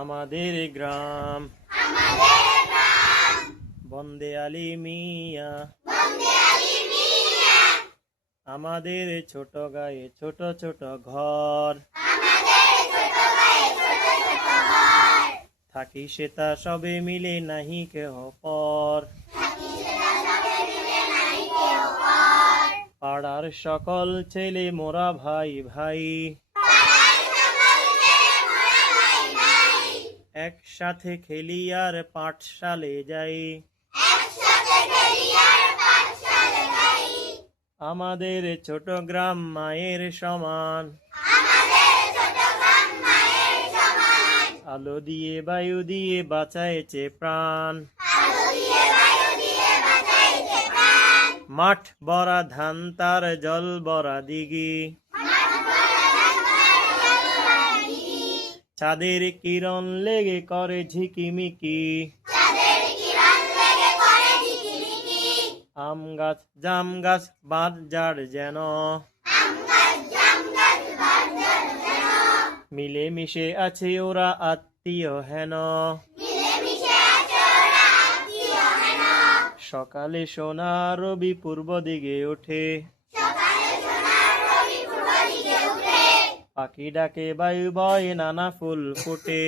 আমাদের গ্রাম বন্দে আলী মিয়া, আমাদের ছোট গায়ে ছোট ছোট ঘর, থাকি সেটা সবে মিলে নাহি কেহ পর। পাড়ার সকল ছেলে মোরা ভাই ভাই, একসাথে খেলি আর পাঠশালে যাই। আমাদের ছোট গ্রাম মায়ের সমান, আলো দিয়ে বায়ু দিয়ে বাঁচাইছে প্রাণ। মাঠ বরা ধান তার জল বরা দিঘি, চাঁদের কিরণ লেগে করে ঝিকিমিকি। আম গাছ জাম গাছ বাদ যার যেন, মিলে মিশে আছে ওরা আত্মীয় হেন। সকালে সোনা রবি পূর্ব দিকে ওঠে, পাখি ডাকে বায়ু বয় নানা ফুল ফোটে।